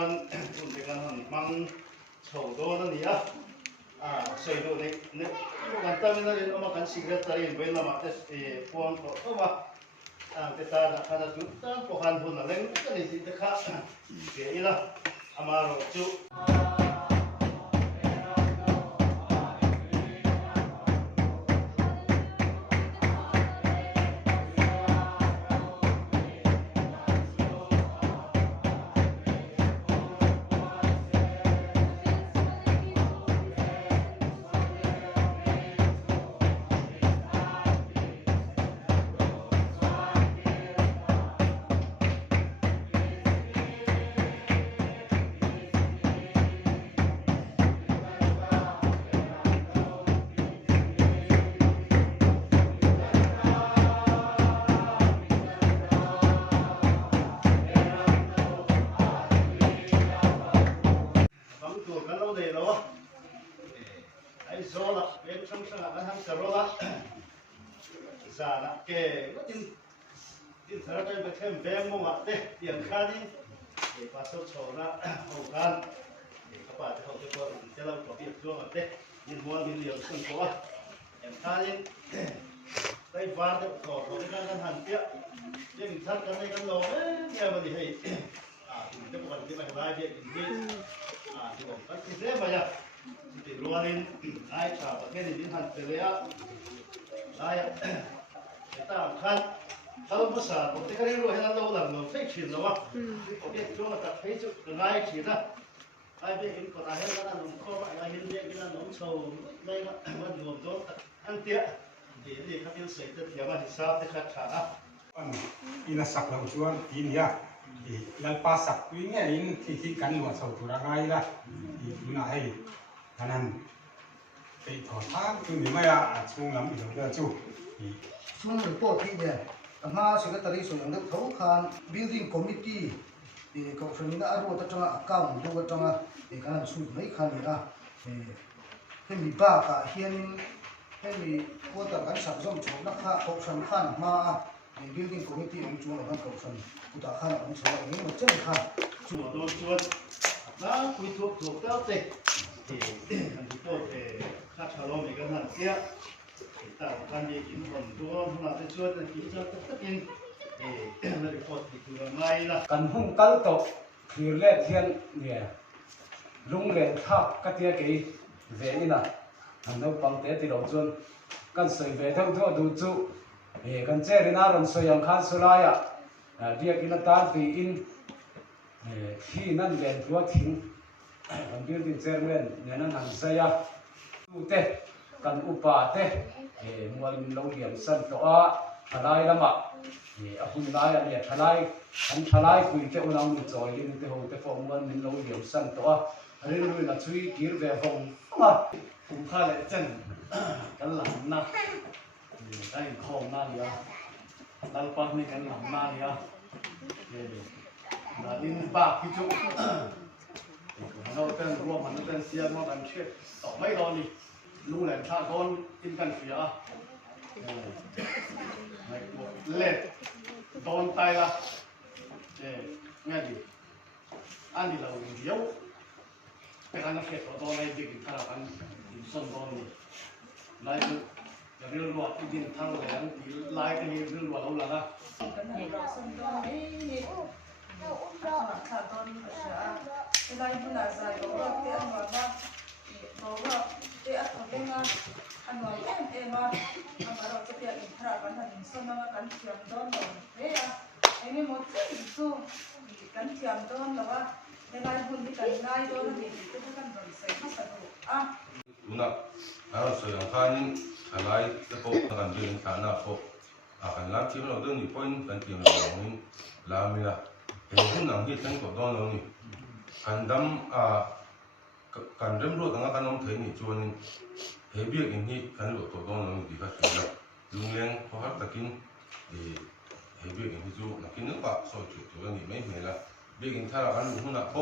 chuan kun te kan han mang chho do na ni a sei do ne kan ta min rin oma kan secretary in bel lama tes puang to ma te ta na kana tu ta ko han hun na leng ka ni te kha ke ila amaro chu Zola, yang sama-sama kan serola, sana ke, in terhadap macam bemo mate, yang kali, pasal cora, orang, apa tu kalau kita jalan kopi jual mate, in buat miliar semua, yang kali, tapi pada kalau kita kan hampir, yang terhadap kan lo, dia beri hai, kita bukan kita lagi ini, kita bukan kita banyak. Di luarin naik apa kan ini han terlihat naik kita kan kalau besar kalau kita ini luaran lalu lalu saya cina wah oke cuma tak hijau naik cina naik ini kota hel kan nungkor naik ini kita nungso naik mana jual jual antia jadi kami sudah tiada hisap dekat sana ina sak lau chuan in ya lalpa sak tu nge in thi kan luat sau tu rangai la ina hai kanan pe tho tha tu ni mai a chung lam i lo chu chung report hi ne ama secretary so yang thau khan building committee ko frame na aro ta tanga account do ga tanga kanan su mai khan ni a hemi ba ka hian hemi ko ta kan sak zom chho na kha ko san khan ma building committee ang chung ban ko san uta khan ang chho ngi ma chen kha chu do chuan na kui thuộc tao te anh tôi khách hàng mình cái hàng kia tạo căn gì cũng còn多mà cái chuột là chỉ cho tất nhiên là cái phốt thì cứ mai là kan hung kal to thir le thian ne lung le thak ka tia ke ve ina an no pang te ti ro chun kan soi ve thau tho du chu kan che rina ron so yang khan sulaya dia kina ta ti in khi nan len thua thing kan building chairman nena nang saya tu te kan upa te mual min lo liam san to a thalai lama ahun lai ani thalai kui te unang mi choi ni te ho te fo mual min lo liam san to a rin rin na chui kir ve hong ma kum kha le chen kan lam na dai khom na ya dal pa ni kan lam na ya na in ba ki chu nó tên rùa mà nó tên xiên nó cần chết tỏ mấy đòn đi lũ lẻn xa con in cần phía lệt đòn tay ra nghe gì ăn đi là yếu cái ăn nó chết ở đòn này thì khá là ăn sân đòn đi lại giờ đưa loạt cái gì thang lẻn thì lại cái gì đưa loạt lâu là ra cái này là sân đòn đấyขาตอนนี้ก็จะได้บุญอาศัยบอกว่าเตี้ยมาบ้างบอกว่าเตี้ยเขาเองอ่ะอันว่าเองอ่ะอันว่าเราจะเตี้ยอินทรากันทันสมัยกันเทียมต้นเราเฮ้ยไอ้นี่หมดที่สู้กันเทียมต้นแต่ว่าได้บุญที่กันได้ต้นนี่ก็จะกันบริสุทธิ์ที่สุดอ่ะดูนะเราส่วนข้านี่อะไรจะพบกันเรื่องฐานะพบกันรับที่เราเรื่องนี้พ้นกันเทียมเรานี่ลามิละเห็นหนังที่ฉันก็ต้องลงนี่กันดำกันเริ่มรู้ตั้งแต่กันน้องเทนี่ชวนเฮียเบี้ยอย่างนี้กันรู้ตัวต้องลงดีก็สุดแล้วลุงเลี้ยงพอฮับตะกินเฮียเบี้ยอย่างนี้จูนักกินนึกว่าสอยจุดตัวนี้ไม่เหมือนละเบี้ยกินท่ากันหุ่นนักโบ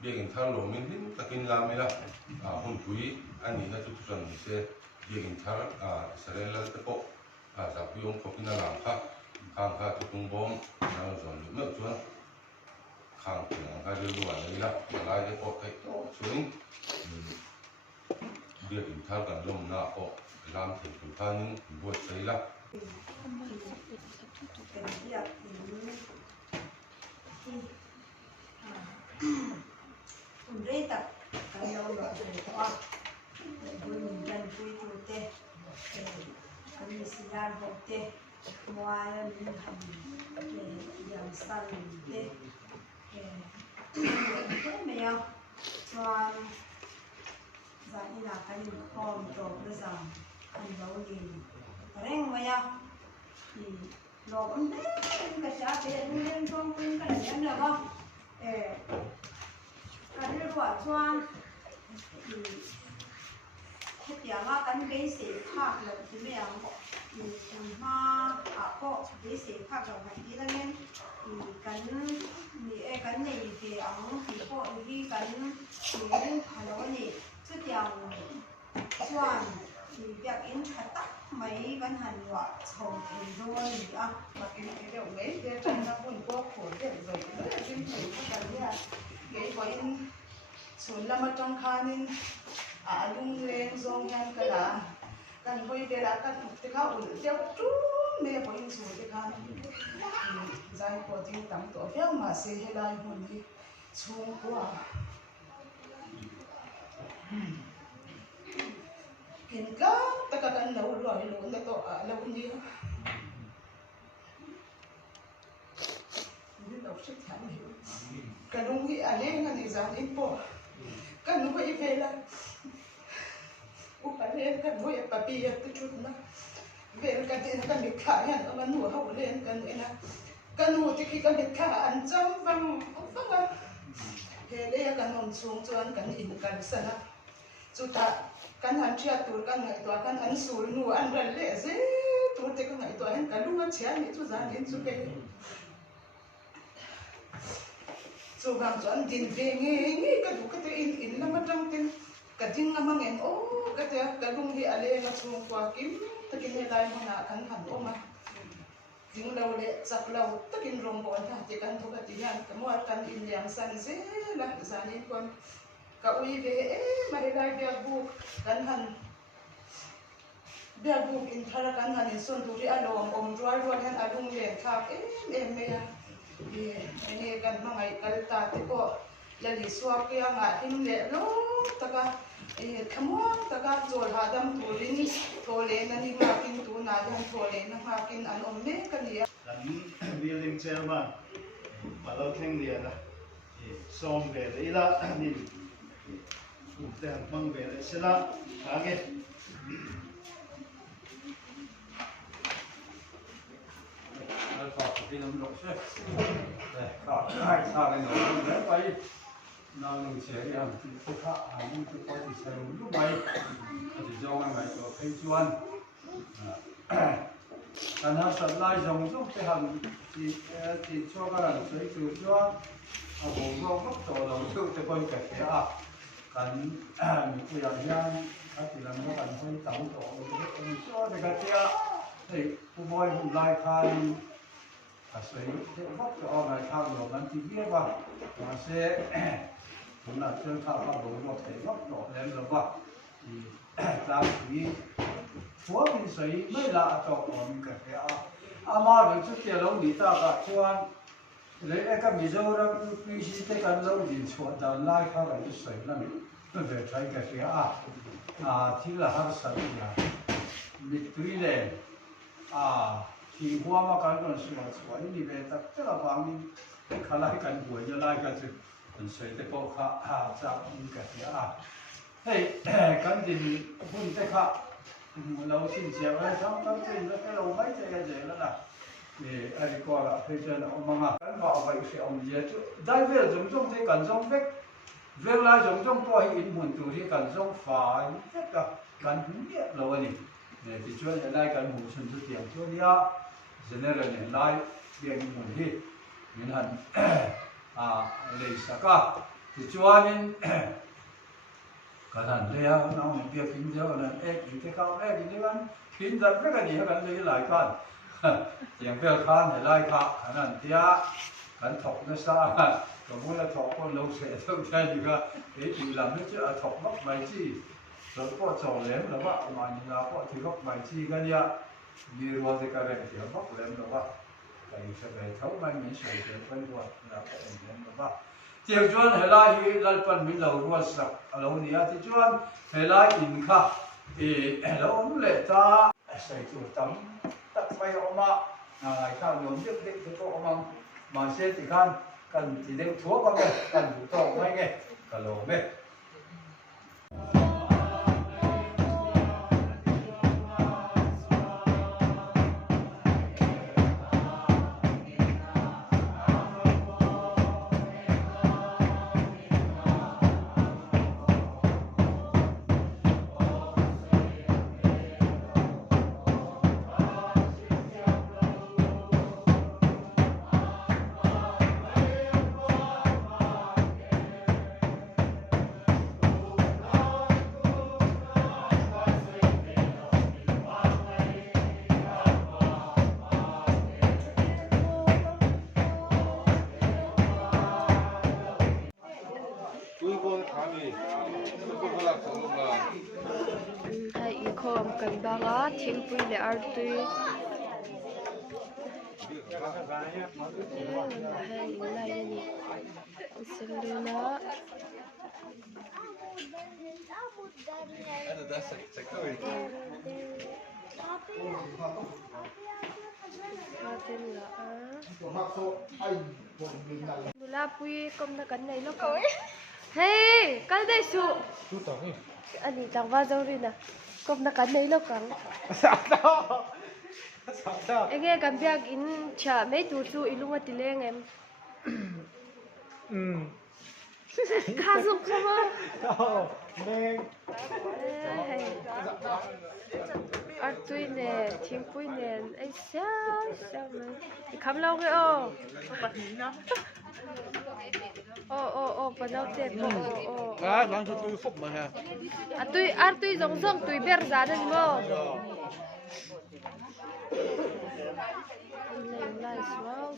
เบี้ยกินท่าลงมินที่ตะกินลาไม่ละหุ่นคุยอันนี้น่าจะทุกส่วนนี่เสียเบี้ยกินท่าเสร็จแล้วตะโบจากพิวงขบินหลังค่ะข้างค่ะตุงบอมนั่งส่วนเมื่อชวน ข้างถึงก็เรื่องว่าเลยละหลายจะพอใครโตช่วยเรียกถึงท่ากันลมหน้าก็ลามถึงถึงท่านี้บวชใส่ละเป็นเรียกคุณได้ตัดกันเราหล่อเลยเพราะว่าบุญกันคุยจุดเตะกันมีสิ่งการพบเตะมัวมีทำอย่างสั้นเตะไม่เอาส่วนจากนี้นะกันพร้อมจบด้วยซ้ำอันเราดีเร่งไม่เอาหลอกมันก็จะเป็นเรื่องช่วงคุณกันอย่างนี้ก็การเรียกว่าช่วงที่เดี๋ยวว่ากันไปเสียภาคเลยที่ไม่เอามาก็ไปเสียภาคเราแบบนี้แล้วเนี่ยกันนี่กันนี่ที่เอาที่พวกที่กันนี่ฮัลโหลนี่ชุดอย่างส่วนที่อยากอินชัดตักไม่กันหันว่าชมเองด้วยอ่ะมากินเดี๋ยวไม่เดี๋ยวจะนับบุญก็ขอเดี๋ยวเลยจิ้มถึงกันเนี่ยเกี่ยวกับส่วนละมาจังคานินลุงเลี้ยงทรงยันกระดากันพอยเดรักกันที่เขาอุ่นเจ้าจุ้งเนี่ยพอยส่วนที่เขาใจพอที่ตั้งตัวเพียงมาเสียให้ได้หุ่นที่ช่วงกว่ากินก็ตะกันเราลอยหลุนแล้วก็เราคนเดียวนี่เราชิดฉันอยู่กันลุงที่อะไรกันนี่จะอินโปกันลุงไปอีเพลอุปเล่นกันหัวปะปีตุจุดนะเวรกันที่กันเด็กขายันเอามันหัวเขาเล่นกันเลยนะกันหัวที่คิดกันเด็กขาอันจำฟังว่าเฮเล่กันนอนสูงจนกันอินกันสนะจุดท้ายกันหันเชียตัวกันไงตัวกันหันสูงหนูอันรันเล่เซ่ตัวเด็กกันไงตัวเห็นกันลุงกันเชียนี่จุดจานนี่จุดเก๋จุดบางจนดินเวงงี้กันดูกันตัวอินแล้วมาจังตินกันจริงนะมังเงินโอ้กันเถอะกันลุงที่อะไรกันสูงกว่ากินตะกินให้ได้มันอ่ะกันหันออกมาจริงเราเลยจับเราตะกินรวมก่อนค่ะที่กันทุกทีนั้นกันว่ากันอินอย่างสันเซ่ละสันนี่คนก็อุ้ยเบ้มาได้เบียบุกกันหันเบียบุกอินทาร์กันหันอินส่วนตัวที่อารมณ์รัวเห็นอารมณ์เลี้ยงข้าวไม่อะนี่กันมาไงกันตาที่ก็จะดิสวากี้งาที่มันเลี้ยลูกตะกะขโมยตะกะโจรหาดำตัวลินโทเลนันนี่มากินตัวนาดันโทเลนันมากินอันอมเนกันเนี่ยกันวิลลิงเชอร์มันมาเราแข่งเรียนนะซ้อมเวลานี่แต่บางเวลาเสร็จแล้วหาเงี้ยก็ที่น้ำลงใช่แต่ก็ให้ทราบกันหน่อยแล้วไปนอนเสียอย่างที่สุขะอันนี้คือไปที่เชิงรูปใบอาจจะจองอะไรตัวเพชรวันอันนั้นสัตว์ลายจงจงไปทำที่ช่วงกันสวยจุดว่าเอาผมก็มักตัวเราช่วยจะคนแก่กันมีตัวอย่างที่เราไม่กันให้ตั้งตัวเราช่วยกันที่ผู้บริหารรายการสวยที่วัดจะออกรายการเรามันที่เรียกว่าเสียผมน่าเชื่อข้าวข้าวหลวงว่าเสียวัดหล่อแหลมเราว่าตามที่หัวมีสวยไม่ละต่อมีกันที่อามาเรื่องชุดเดียวเราหนีตาก็ชวนเลยก็มีเจ้าเราพิชิตกันเราดินชวนดันไล่ข้าวกันสวยนั่นนั่นเป็นใช้กันที่ที่ละหัสสัตย์มิตรีเลยที่หัวมากันกันสวยนี่เป็นแต่ละบางนี่ขลายกันหัวจะไล่กันสิมันสวยแต่ก็ข้าจากมีกันที่เฮ้ยกันดินหุ่นแต่ข้าเราสิ้นเสียงแล้วทั้งสิ้นแล้วเราไม่ใจกันแล้วนะนี่ไอ้ก็ละเพื่อนเอามากันว่าไปเสียเอาเยอะได้เวลจงที่กันจงเวลาจงปล่อยอินหุ่นตัวที่กันจงฝ่ายแต่กันหุ่นเยอะเราเนี่ยที่ช่วยไล่กันหุ่นชนทุกอย่างช่วยเนี่ยเจเนอเรลเนี่ยไล่เรียงหุ่นที่มินหันเลยสักที่ช่วยนี่กันนั่นเลยน้องมีเบียร์กินเยอะนั่นกินที่เขากินที่วันกินจัดไม่กันดีกันเลยหลายกันอย่างเพื่อนข้านไล่ข้าขนาดที่กันถกนะซะก็ ก็มูละทอกคนเราเสียทั้งใจดีก็อยู่หลังนี่จะถอกมักใบจี้เราก็จองแหลมแล้วว่ามันเราก็ถือมักใบจี้กันเนี่ยมีรัวจะกระเด็นเสียมักแหลมแล้วว่าไปสบายเท่าไม่มีเสียงเป็นรัวเราก็แหลมแล้วว่าเจ้าจวนเฮลาฮีลัลปันมีเรารัวสักเราเนี่ยที่จวนเฮลาอินค่ะเราเละจ้าใส่ตัวตั้มตักไปออกมาไอ้ข้าวโยมเด็กๆก็ออกมาเสียที่กันกันที่เด็กทั่วกันเลยกันอยู่ตรงไหนไงกันลงไหมhai i khom kan banga thingpui le artui hai lai ni seluna Mula pui kom na kan nei lo ko. Hey, kal dai su. Su ta ni. Ani tang wa zo ri na. Kom na kan nei lo kang. Sa ta. Sa ta. Ege kan biak in cha me tu chu ilunga tileng em. Kha zu khama. Neng. Artui ne, thingpui ne, ai xa mà. Khám lâu cái ô. Bà lâu tiền ô. À, lang cho tôi phúc mà ha. Artui giống tui ber giá đến mô. Lai suau.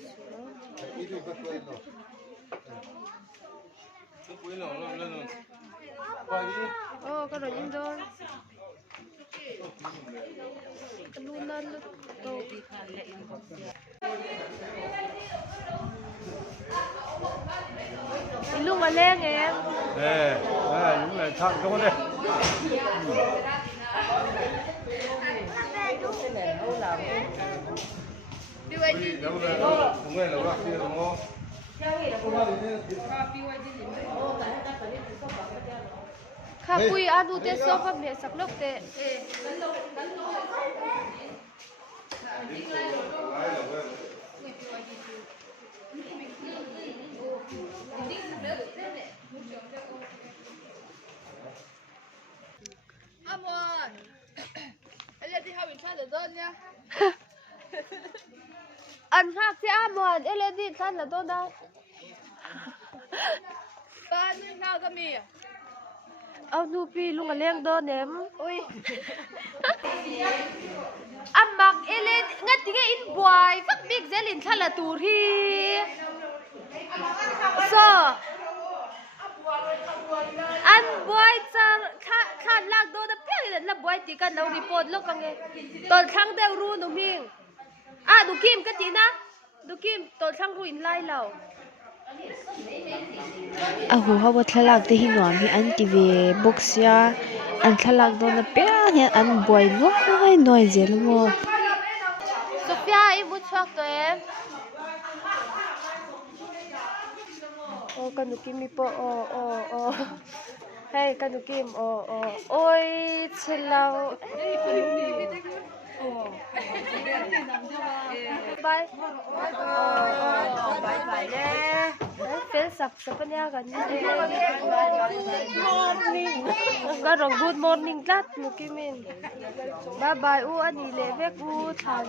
Cái đồ nhìn đôi. Luna to. Ilung mà lên em. Những này thằng đó đây. Kha pui anu te so kha me sak lok te Amor. Ele di hawin sa de don nha. an hak se amon ele di san la don da Ba ni sao ka mi? au nu pi lung a leng do nem ui amak ele ngati ge in boy fak big zelin thala tur hi so an boy char kha lak do da pe la boy ti kan no report lo kang e tol thang de ru nu ming a du kim ka ti na du kim tol thang ru in lai lo ahu hawa thalak te hi nuam hi an tv box ya an thalak do na pe hian an boy noi zel mo Sophia i bu chok to em kanu kim mi po hey kanu kim oi chelau bye bye le fel sap sapanya kan morning garong good morning lat nukimin bye bye u ani le vek u than